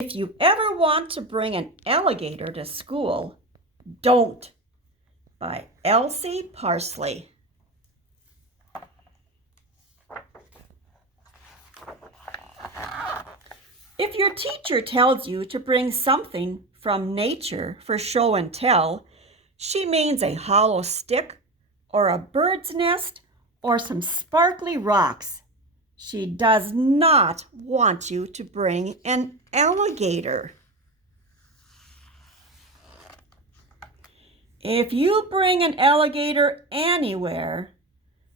If you ever want to bring an alligator to school, don't. By Elsie Parsley. If your teacher tells you to bring something from nature for show and tell, she means a hollow stick or a bird's nest or some sparkly rocks. She does not want you to bring an alligator. If you bring an alligator anywhere,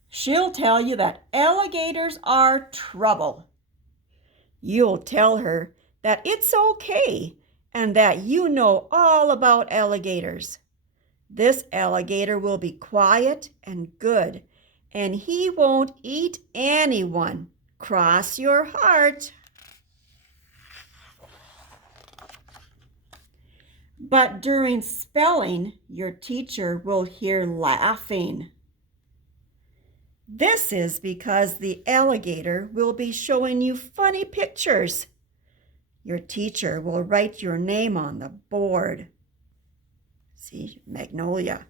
she'll tell you that alligators are trouble. You'll tell her that it's okay and that you know all about alligators. This alligator will be quiet and good, and he won't eat anyone. Cross your heart. But during spelling, your teacher will hear laughing. This is because the alligator will be showing you funny pictures. Your teacher will write your name on the board. See, Magnolia.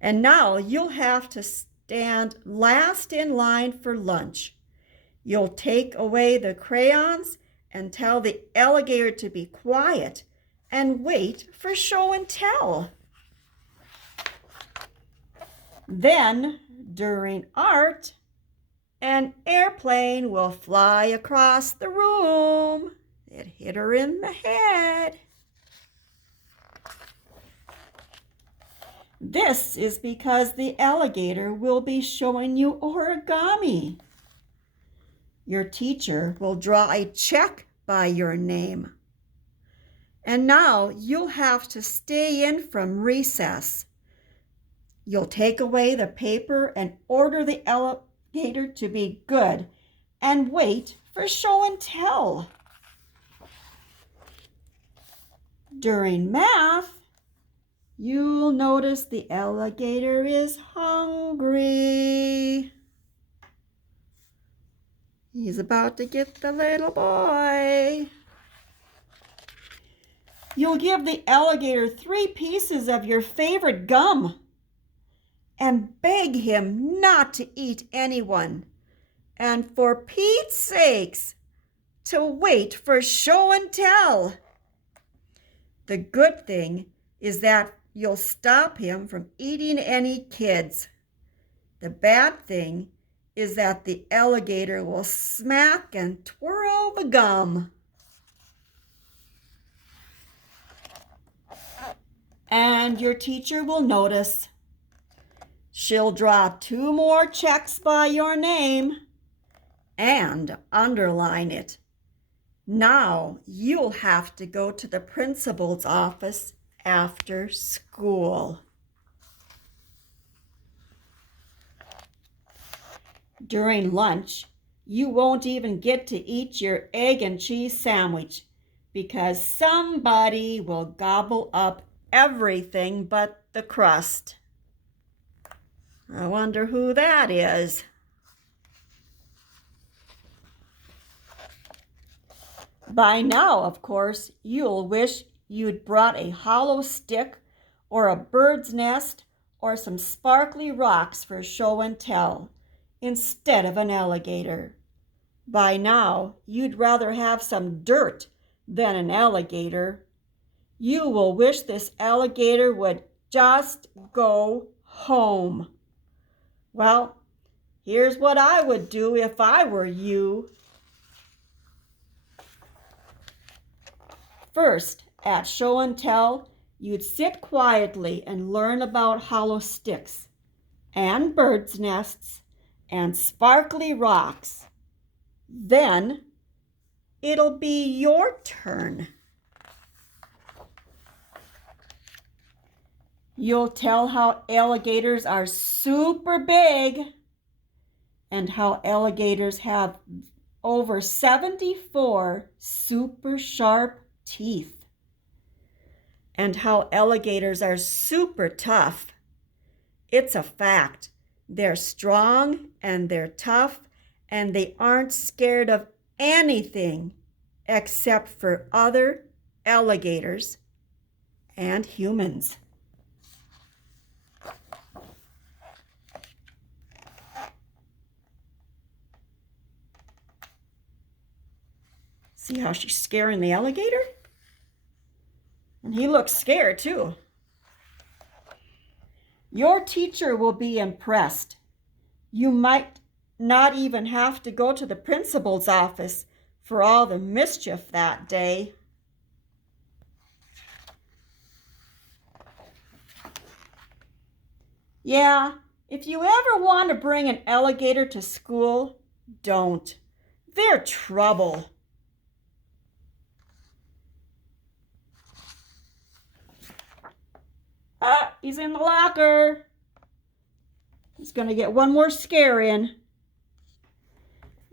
And now you'll have to stand last in line for lunch. You'll take away the crayons and tell the alligator to be quiet and wait for show and tell. Then, during art, an airplane will fly across the room. It hit her in the head. This is because the alligator will be showing you origami. Your teacher will draw a check by your name. And now you'll have to stay in from recess. You'll take away the paper and order the alligator to be good and wait for show and tell. During math, you'll notice the alligator is hungry. He's about to get the little boy. You'll give the alligator 3 pieces of your favorite gum and beg him not to eat anyone, and for Pete's sakes, to wait for show and tell. The good thing is that you'll stop him from eating any kids. The bad thing is that the alligator will smack and twirl the gum. And your teacher will notice. She'll draw 2 more checks by your name and underline it. Now you'll have to go to the principal's office after school. During lunch, you won't even get to eat your egg and cheese sandwich because somebody will gobble up everything but the crust. I wonder who that is. By now, of course, you'll wish you'd brought a hollow stick or a bird's nest or some sparkly rocks for show and tell instead of an alligator. By now, you'd rather have some dirt than an alligator. You will wish this alligator would just go home. Well, here's what I would do if I were you. First, at show and tell, you'd sit quietly and learn about hollow sticks and birds' nests and sparkly rocks. Then it'll be your turn. You'll tell how alligators are super big and how alligators have over 74 super sharp teeth and how alligators are super tough. It's a fact. They're strong and they're tough and they aren't scared of anything, except for other alligators and humans. See how she's scaring the alligator? And he looks scared too. Your teacher will be impressed. You might not even have to go to the principal's office for all the mischief that day. Yeah, if you ever want to bring an alligator to school, don't. They're trouble. Ah, he's in the locker. He's going to get one more scare in.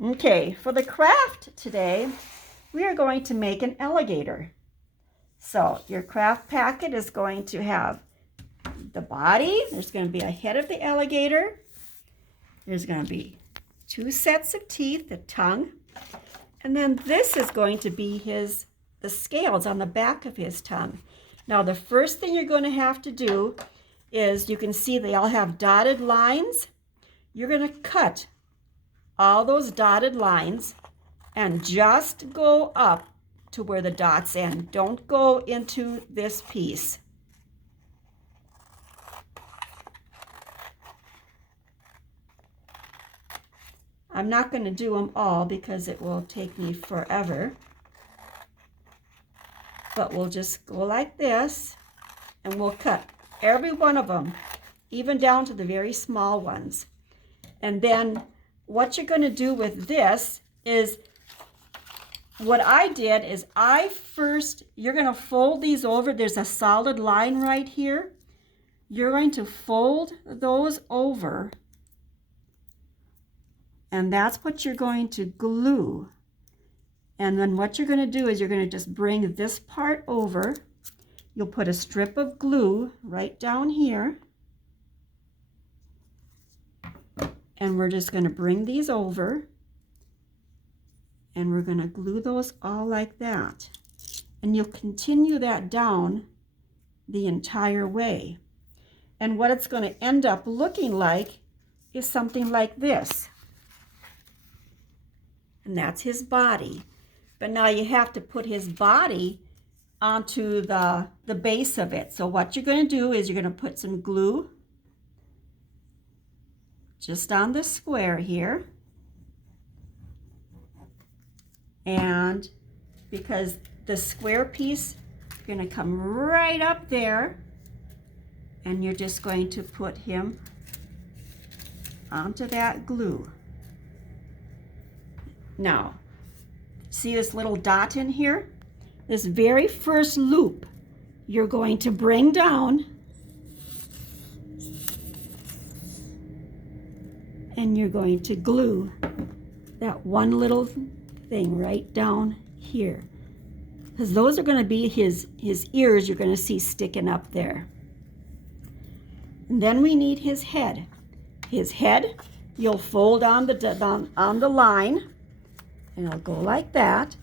Okay, for the craft today, we are going to make an alligator. So your craft packet is going to have the body. There's going to be a head of the alligator. There's going to be 2 sets of teeth, the tongue. And then this is going to be the scales on the back of his tongue. Now the first thing you're going to have to do is, you can see they all have dotted lines. You're going to cut all those dotted lines and just go up to where the dots end. Don't go into this piece. I'm not going to do them all because it will take me forever. But we'll just go like this and we'll cut every one of them, even down to the very small ones. And then what you're going to do with this is, what I did is you're going to fold these over. There's a solid line right here. You're going to fold those over, and that's what you're going to glue. And then what you're going to do is you're going to just bring this part over. You'll put a strip of glue right down here. And we're just going to bring these over. And we're going to glue those all like that. And you'll continue that down the entire way. And what it's going to end up looking like is something like this. And that's his body. But now you have to put his body onto the base of it. So what you're going to do is you're going to put some glue just on the square here. And because the square piece, you're going to come right up there, and you're just going to put him onto that glue. Now, see this little dot in here? This very first loop you're going to bring down, and you're going to glue that one little thing right down here, because those are going to be his ears you're going to see sticking up there. And then we need his head. His head, you'll fold on the line, and it'll go like that.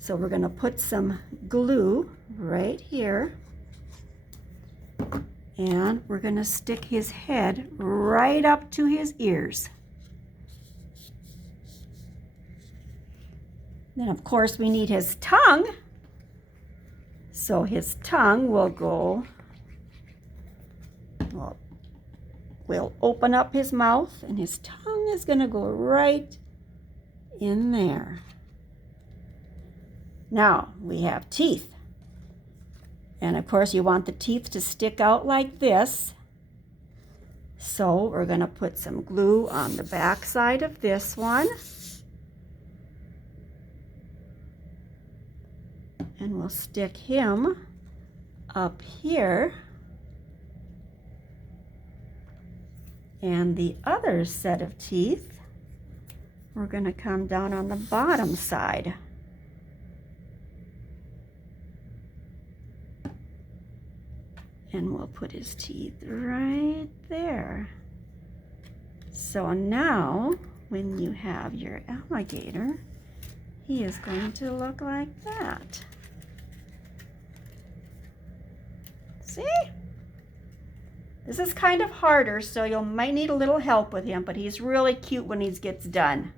So we're going to put some glue right here, and we're going to stick his head right up to his ears. Then of course we need his tongue. So his tongue will go, we'll open up his mouth, and his tongue is going to go right in there. Now we have teeth. And of course you want the teeth to stick out like this. So we're going to put some glue on the back side of this one. And we'll stick him up here. And the other set of teeth, we're going to come down on the bottom side. And we'll put his teeth right there. So now, when you have your alligator, he is going to look like that. See? This is kind of harder, so you might need a little help with him, but he's really cute when he gets done.